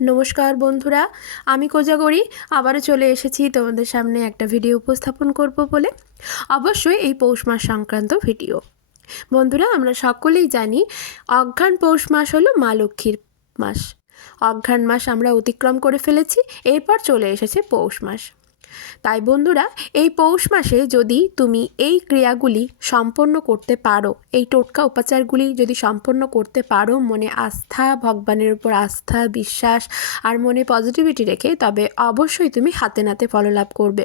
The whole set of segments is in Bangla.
নমস্কার বন্ধুরা, আমি কোজাগরি আবারও চলে এসেছি তোমাদের সামনে একটা ভিডিও উপস্থাপন করব বলে। অবশ্যই এই পৌষ মাস সংক্রান্ত ভিডিও। বন্ধুরা, আমরা সকলেই জানি অঘ্রাণ পৌষ মাস হলো মা লক্ষ্মীর মাস। অঘ্রাণ মাস আমরা অতিক্রম করে ফেলেছি, এরপর চলে এসেছে পৌষ মাস। তাই বন্ধুরা, এই পৌষ মাসে যদি তুমি এই ক্রিয়াগুলি সম্পন্ন করতে পারো, এই টোটকা উপাচারগুলি যদি সম্পন্ন করতে পারো মনে আস্থা, ভগবানের উপর আস্থা, বিশ্বাস আর মনে পজিটিভিটি রেখে, তবে অবশ্যই তুমি হাতে নাতে ফললাভ করবে।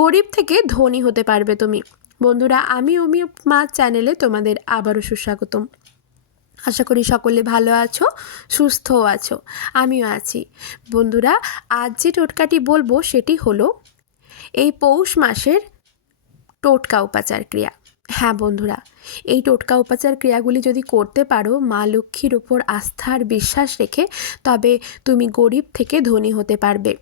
গরিব থেকে ধনী হতে পারবে তুমি। বন্ধুরা, আমি অমি মা চ্যানেলে তোমাদের আবারও সুস্বাগতম। আশা করি সকলে ভালো আছো, সুস্থও আছো, আমিও আছি। বন্ধুরা, আজ যে টোটকাটি বলবো সেটি হলো এই পৌষ মাসের টোটকা উপাচার ক্রিয়া। হ্যাঁ বন্ধুরা, এই টোটকা উপাচার ক্রিয়াগুলি যদি করতে পারো মা লক্ষ্মীর ওপর আস্থার বিশ্বাস রেখে, তবে তুমি গরিব থেকে ধনী হতে পারবে।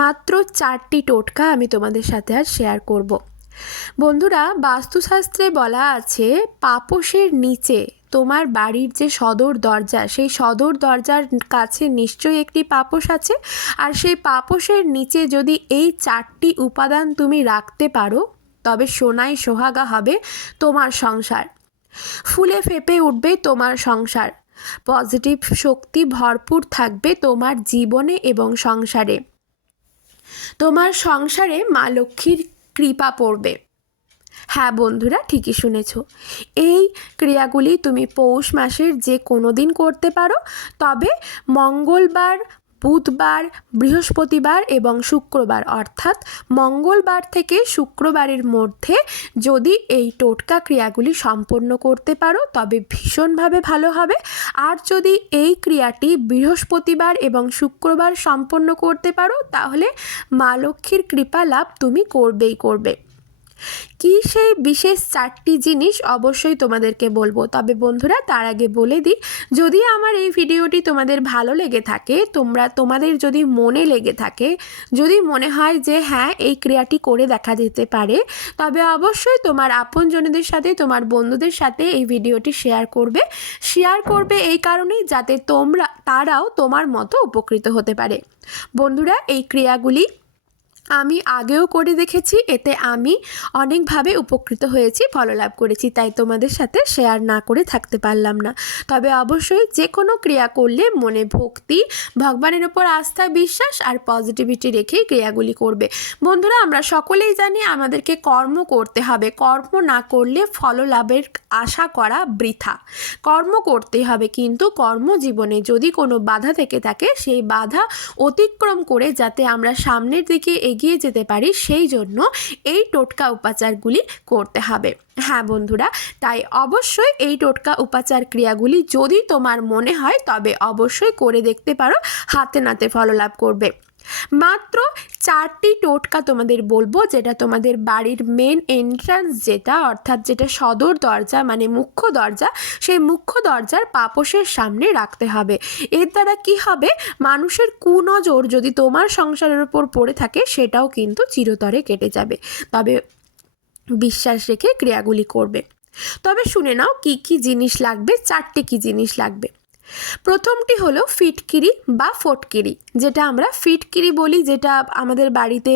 মাত্র 4টি টোটকা আমি তোমাদের সাথে আর শেয়ার করব। বন্ধুরা, বাস্তুশাস্ত্রে বলা আছে পাপোশের নিচে তোমার বাড়ির যে সদর দরজা, সেই সদর দরজার কাছে নিশ্চয়ই একটি পাপোশ আছে। আর সেই পাপোশের নিচে যদি এই 4টি উপাদান তুমি রাখতে পারো, তবে সোনায় সোহাগা হবে তোমার সংসার। ফুলে ফেঁপে উঠবে তোমার সংসার। পজিটিভ শক্তি ভরপুর থাকবে তোমার জীবনে এবং সংসারে। তোমার সংসারে মা লক্ষ্মীর কৃপা পড়বে। হ্যাঁ বন্ধুরা, ঠিকই শুনেছ। এই ক্রিয়াগুলি তুমি পৌষ মাসের যে কোনো দিন করতে পারো, তবে মঙ্গলবার, বুধবার, বৃহস্পতিবার এবং শুক্রবার, অর্থাৎ মঙ্গলবার থেকে শুক্রবারের মধ্যে যদি এই টোটকা ক্রিয়াগুলি সম্পন্ন করতে পারো তবে ভীষণভাবে ভালো হবে। আর যদি এই ক্রিয়াটি বৃহস্পতিবার এবং শুক্রবার সম্পন্ন করতে পারো, তাহলে মা লক্ষ্মীর কৃপা লাভ তুমি করবেই করবে। কি সেই বিশেষ 4টি জিনিস অবশ্যই তোমাদেরকে বলবো, তবে বন্ধুরা তার আগে বলে দিই, যদি আমার এই ভিডিওটি তোমাদের ভালো লেগে থাকে, তোমাদের যদি মনে লেগে থাকে, যদি মনে হয় যে হ্যাঁ এই ক্রিয়াটি করে দেখা যেতে পারে, তবে অবশ্যই তোমার আপনজনদের সাথে, তোমার বন্ধুদের সাথে এই ভিডিওটি শেয়ার করবে এই কারণেই যাতে তারাও তোমার মতো উপকৃত হতে পারে। বন্ধুরা, এই ক্রিয়াগুলি আমি আগেও করে দেখেছি, এতে আমি অনেকভাবে উপকৃত হয়েছি, ফললাভ করেছি, তাই তোমাদের সাথে শেয়ার না করে থাকতে পারলাম না। তবে অবশ্যই যে কোনো ক্রিয়া করলে মনে ভক্তি, ভগবানের উপর আস্থা, বিশ্বাস আর পজিটিভিটি রেখেই ক্রিয়াগুলি করবে। বন্ধুরা, আমরা সকলেই জানি আমাদেরকে কর্ম করতে হবে। কর্ম না করলে ফললাভের আশা করা বৃথা। কর্ম করতে হবে, কিন্তু কর্মজীবনে যদি কোনো বাধা থেকে থাকে, সেই বাধা অতিক্রম করে যাতে আমরা সামনের দিকে এগিয়ে যেতে পারি, সেই জন্য এই টোটকা উপাচারগুলি করতে হবে। হ্যাঁ বন্ধুরা, তাই অবশ্যই এই টোটকা উপাচার ক্রিয়াগুলি যদি তোমার মনে হয় তবে অবশ্যই করে দেখতে পারো, হাতে নাতে ফললাভ করবে। মাত্র 4টি টোটকা তোমাদের বলবো, যেটা তোমাদের বাড়ির মেন এন্ট্রান্স, অর্থাৎ যেটা সদর দরজা মানে মুখ্য দরজা, সেই মুখ্য দরজার পাপোশের সামনে রাখতে হবে। এর দ্বারা কি হবে, মানুষের কুনজর যদি তোমার সংসারের উপর পড়ে থাকে সেটাও কিন্তু চিরতরে কেটে যাবে। তবে বিশ্বাস রেখে ক্রিয়াগুলি করবে। তবে শুনে নাও কি কি জিনিস লাগবে, 4টে কি জিনিস লাগবে। প্রথমটি হলো ফিটকিরি বা ফটকিরি, যেটা আমরা ফিটকিরি বলি, যেটা আমাদের বাড়িতে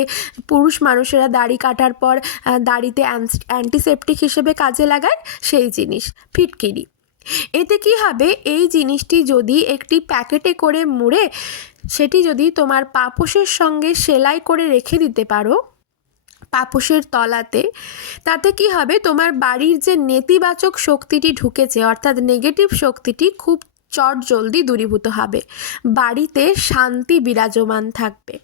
পুরুষ মানুষেরা দাড়ি কাটার পর দাড়িতে অ্যান্টিসেপটিক হিসেবে কাজে লাগায়, সেই জিনিস ফিটকিরি। এতে কি হবে, এই জিনিসটি যদি একটি প্যাকেটে করে মুড়ে সেটি যদি তোমার পাপোশের সঙ্গে সেলাই করে রেখে দিতে পারো পাপোশের তলাতে, তাতে কি হবে, তোমার বাড়ির যে নেতিবাচক শক্তিটি ঢুকেছে, অর্থাৎ নেগেটিভ শক্তিটি খুব চটজলদি দূরীভূত হবে। বাড়িতে শান্তি বিরাজমান থাকবে।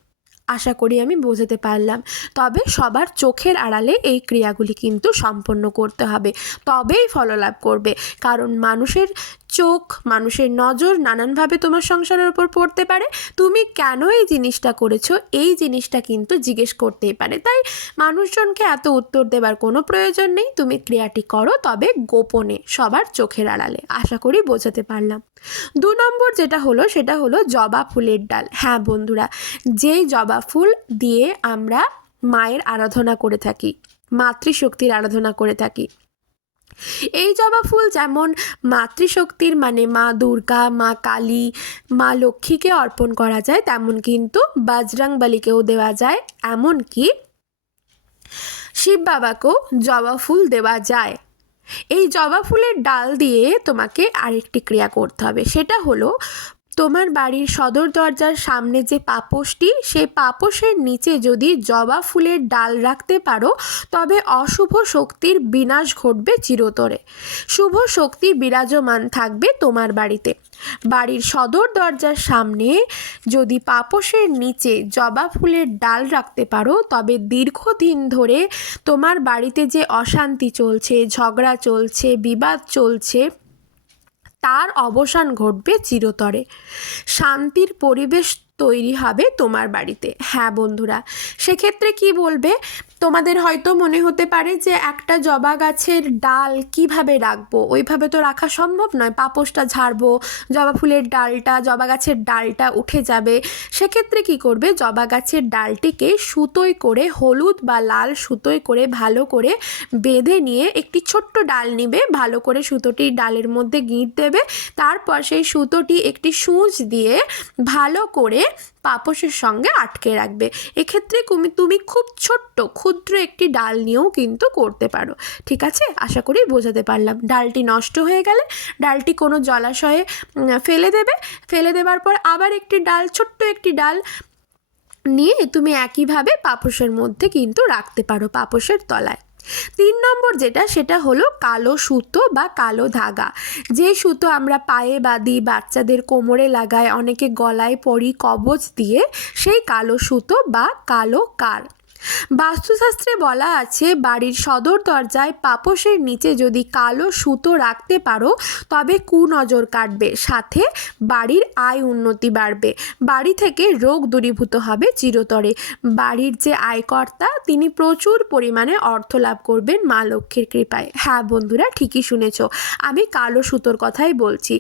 আশা করি আমি বোঝাতে পারলাম। তবে সবার চোখের আড়ালে এই ক্রিয়াগুলি কিন্তু সম্পন্ন করতে হবে, তবেই ফললাভ করবে। কারণ মানুষের চোখ, মানুষের নজর নানানভাবে তোমার সংসারের উপর পড়তে পারে। তুমি কেন এই জিনিসটা করেছো, এই জিনিসটা কিন্তু জিজ্ঞেস করতেই পারে। তাই মানুষজনকে এত উত্তর দেবার কোনো প্রয়োজন নেই। তুমি ক্রিয়াটি করো, তবে গোপনে, সবার চোখের আড়ালে। আশা করি বোঝাতে পারলাম। 2 নম্বর যেটা হলো সেটা হলো জবা ফুলের ডাল। হ্যাঁ বন্ধুরা, যেই জবা ফুল দিয়ে আমরা মায়ের আরাধনা করে থাকি, মাতৃশক্তির আরাধনা করে থাকি, এই জবা ফুল যেমন মাতৃশক্তির মানে মা দুর্গা, মা কালী, মা লক্ষ্মীকে অর্পণ করা যায়, তেমন কিন্তু বজরংবলীকেও দেওয়া যায়, এমনকি শিব বাবাকেও জবা ফুল দেওয়া যায়। এই জবা ফুলের ডাল দিয়ে তোমাকে আরেকটি ক্রিয়া করতে হবে, সেটা হলো তোমার বাড়ির সদর দরজার সামনে যে পাপোশটি, সেই পাপোশের নিচে যদি জবা ফুলের ডাল রাখতে পারো তবে অশুভ শক্তির বিনাশ ঘটবে চিরতরে। শুভ শক্তি বিরাজমান থাকবে তোমার বাড়িতে। বাড়ির সদর দরজার সামনে যদি পাপোশের নিচে জবা ফুলের ডাল রাখতে পারো তবে দীর্ঘদিন ধরে তোমার বাড়িতে যে অশান্তি চলছে, ঝগড়া চলছে, বিবাদ চলছে, তার অবসান ঘটবে চিরতরে। শান্তির পরিবেশ তৈরি হবে তোমার বাড়িতে। হ্যাঁ বন্ধুরা, সেক্ষেত্রে কি বলবে, তোমাদের হয়তো মনে হতে পারে যে একটা জবা গাছের ডাল কিভাবে রাখবো, ওইভাবে তো রাখা সম্ভব নয়, পাপোশটা ঝাড়বো, জবা ফুলের ডালটা, জবা গাছের ডালটা উঠে যাবে। সেক্ষেত্রে কি করবে, জবা গাছের ডালটিকে সুতোয় করে, হলুদ বা লাল সুতোয় করে ভালো করে বেঁধে নিয়ে একটি ছোট্ট ডাল নিবে, ভালো করে সুতোটি ডালের মধ্যে গিঁট দেবে, তারপর সেই সুতোটি একটি সূচ দিয়ে ভালো করে পাপোশের সঙ্গে আটকে রাখবে। এক্ষেত্রে তুমি খুব ছোট্ট ক্ষুদ্র একটি ডাল নিয়েও কিন্তু করতে পারো। ঠিক আছে, আশা করি বোঝাতে পারলাম। ডালটি নষ্ট হয়ে গেলে ডালটি কোনো জলাশয়ে ফেলে দেবে, ফেলে দেওয়ার পর আবার একটি ডাল, ছোট্ট একটি ডাল নিয়ে তুমি একইভাবে পাপোশের মধ্যে কিন্তু রাখতে পারো, পাপোশের তলায়। 3 নম্বর যেটা, সেটা হলো কালো সুতো বা কালো ধাগা। যে সুতো আমরা পায়ে বাঁধি, বাচ্চাদের কোমরে লাগায়, অনেকে গলায় পরি কবচ দিয়ে, সেই কালো সুতো বা কালো কার। বাস্তুশাস্ত্রে বলা আছে বাড়ির সদর দরজায় পাপোশের নিচে যদি কালো সুতো রাখতে পারো তবে কুনজর কাটবে, সাথে বাড়ির আয় উন্নতি বাড়বে, বাড়ি থেকে রোগ দূরীভূত হবে চিরতরে। বাড়ির যে আয়কর্তা তিনি প্রচুর পরিমাণে অর্থ লাভ করবেন মা লক্ষ্মীর কৃপায়। হ্যাঁ বন্ধুরা, ঠিকই শুনেছ, আমি কালো সুতোর কথাই বলছি।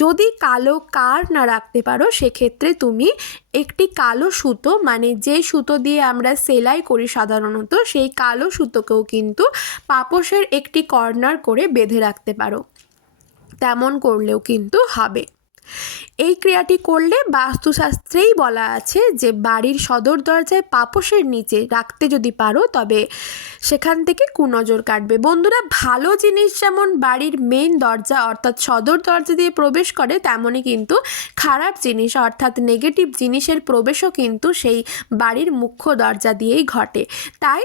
যদি কালো কার না রাখতে পারো সেক্ষেত্রে তুমি একটি কালো সুতো, মানে যে সুতো দিয়ে আমরা সেলাই করি সাধারণত, সেই কালো সুতোকেও কিন্তু পাপোশের একটি কর্নার করে বেঁধে রাখতে পারো, তেমন করলেও কিন্তু হবে। এই ক্রিয়াটি করলে বাস্তুশাস্ত্রেই বলা আছে যে বাড়ির সদর দরজায় পাপোশের নিচে রাখতে যদি পারো তবে সেখান থেকে কুনজর কাটবে। বন্ধুরা, ভালো জিনিস যেমন বাড়ির মেন দরজা অর্থাৎ সদর দরজা দিয়ে প্রবেশ করে, তেমনই কিন্তু খারাপ জিনিস অর্থাৎ নেগেটিভ জিনিসের প্রবেশও কিন্তু সেই বাড়ির মুখ্য দরজা দিয়েই ঘটে। তাই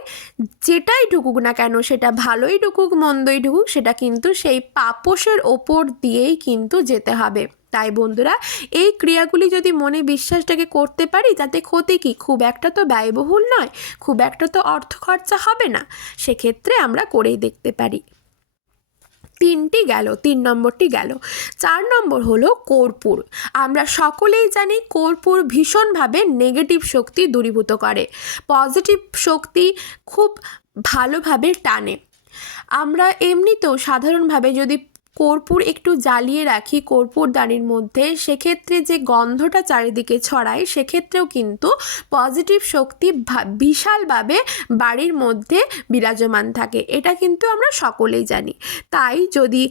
যেটাই ঢুকুক না কেন, সেটা ভালোই ঢুকুক মন্দই ঢুকুক, সেটা কিন্তু সেই পাপোশের ওপর দিয়েই কিন্তু যেতে হবে। তাই বন্ধুরা, এই ক্রিয়াগুলি যদি মনে বিশ্বাসটাকে করতে পারি তাতে ক্ষতি কি, খুব একটা তো ব্যয়বহুল নয়, খুব একটা তো অর্থ খরচা হবে না, সেক্ষেত্রে আমরা করেই দেখতে পারি। 3টি গেল, 3 নম্বরটি গেল। 4 নম্বর হলো কর্পূর। আমরা সকলেই জানি কর্পূর ভীষণভাবে নেগেটিভ শক্তি দূরীভূত করে, পজিটিভ শক্তি খুব ভালোভাবে টানে। আমরা এমনিতেও সাধারণভাবে যদি কর্পূর একটু জ্বালিয়ে রাখি কর্পূরদানির মধ্যে, সেক্ষেত্রে যে গন্ধটা চারিদিকে ছড়ায়, সেক্ষেত্রেও কিন্তু পজিটিভ শক্তি বিশালভাবে বাড়ির মধ্যে বিরাজমান থাকে, এটা কিন্তু আমরা সকলেই জানি। তাই যদি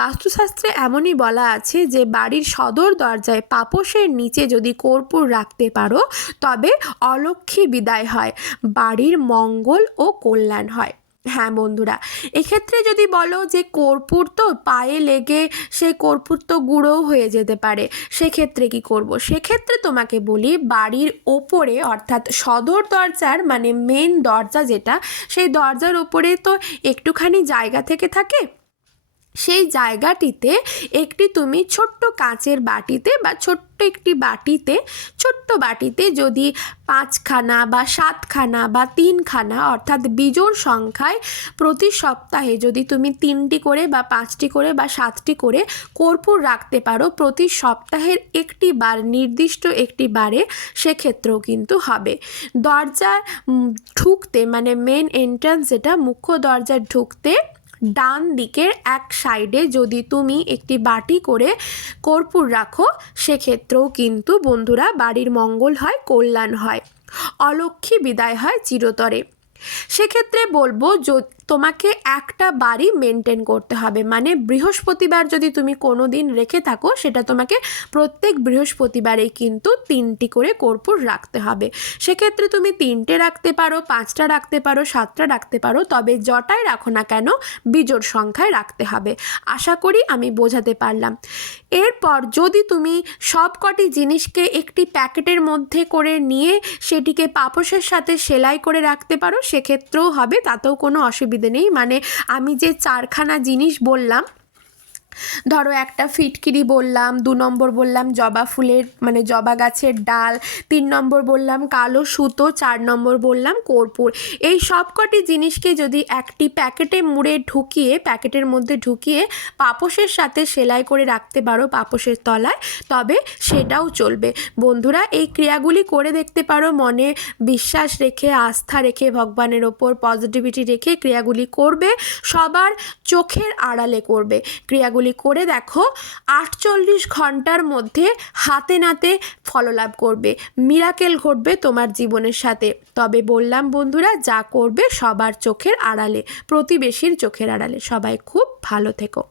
বাস্তুশাস্ত্রে এমনই বলা আছে যে বাড়ির সদর দরজায় পাপোশের নিচে যদি কর্পূর রাখতে পারো তবে অলক্ষ্মী বিদায় হয়, বাড়ির মঙ্গল ও কল্যাণ হয়। হ্যাঁ বন্ধুরা, এক্ষেত্রে যদি বলো যে কর্পূর তো পায়ে লেগে সেই কর্পূর তো গুঁড়োও হয়ে যেতে পারে, সেক্ষেত্রে কি করব? সেক্ষেত্রে তোমাকে বলি বাড়ির ওপরে অর্থাৎ সদর দরজার মানে মেন দরজা যেটা, সেই দরজার ওপরে তো একটুখানি জায়গা থেকে থাকে, সেই জায়গাটিতে একটি তুমি ছোট্ট কাচের বাটিতে বা ছোট্ট একটি বাটিতে, ছোট্ট বাটিতে যদি 5খানা বা 7খানা বা 3খানা অর্থাৎ বিজোড় সংখ্যায় প্রতি সপ্তাহে যদি তুমি 3টি করে বা 5টি করে বা 7টি করে কর্পূর রাখতে পারো প্রতি সপ্তাহের একটি বার, নির্দিষ্ট একটি বারে, সেক্ষেত্রেও কিন্তু হবে। দরজা ঢুকতে মানে মেন এন্ট্রান্স যেটা, মুখ্য দরজা ঢুকতে ডান দিকের এক সাইডে যদি তুমি একটি বাটি করে কর্পূর রাখো সেক্ষেত্রেও কিন্তু বন্ধুরা বাড়ির মঙ্গল হয়, কল্যাণ হয়, অলক্ষ্মী বিদায় হয় চিরতরে। সেক্ষেত্রে বলবো তোমাকে একটা বারই মেনটেন করতে হবে, মানে বৃহস্পতিবার যদি তুমি কোনো দিন রেখে থাকো সেটা তোমাকে প্রত্যেক বৃহস্পতিবারেই কিন্তু 3টি করে কর্পূর রাখতে হবে। সেক্ষেত্রে তুমি 3টে রাখতে পারো, 5টা রাখতে পারো, 7টা রাখতে পারো, তবে যটাই রাখো না কেন বিজোড় সংখ্যায় রাখতে হবে। আশা করি আমি বোঝাতে পারলাম। এরপর যদি তুমি সবকটি জিনিসকে একটি প্যাকেটের মধ্যে করে নিয়ে সেটিকে পাপোশের সাথে সেলাই করে রাখতে পারো, সেক্ষেত্রেও হবে, তাতেও কোনো অসুবিধে নেই। মানে আমি যে 4খানা জিনিস বললাম, ধরো একটা ফিটকিরি বললাম, 2 নম্বর বললাম জবা ফুলের মানে জবা গাছের ডাল, 3 নম্বর বললাম কালো সুতো, 4 নম্বর বললাম কর্পূর, এই সবকটি জিনিসকে যদি একটি প্যাকেটে মুড়ে ঢুকিয়ে প্যাকেটের মধ্যে ঢুকিয়ে পাপোশের সাথে সেলাই করে রাখতে পারো পাপোশের তলায়, তবে সেটাও চলবে। বন্ধুরা, এই ক্রিয়াগুলি করে দেখতে পারো, মনে বিশ্বাস রেখে, আস্থা রেখে, ভগবানের ওপর পজিটিভিটি রেখে ক্রিয়াগুলি করবে, সবার চোখের আড়ালে করবে। ক্রিয়াগুলি করে দেখো, 48 ঘন্টার মধ্যে হাতে নাতে ফললাভ করবে, মিরাকেল ঘটবে তোমার জীবনের সাথে। তবে বললাম বন্ধুরা, যা করবে সবার চোখের আড়ালে, প্রতিবেশীর চোখের আড়ালে। সবাই খুব ভালো থেকো।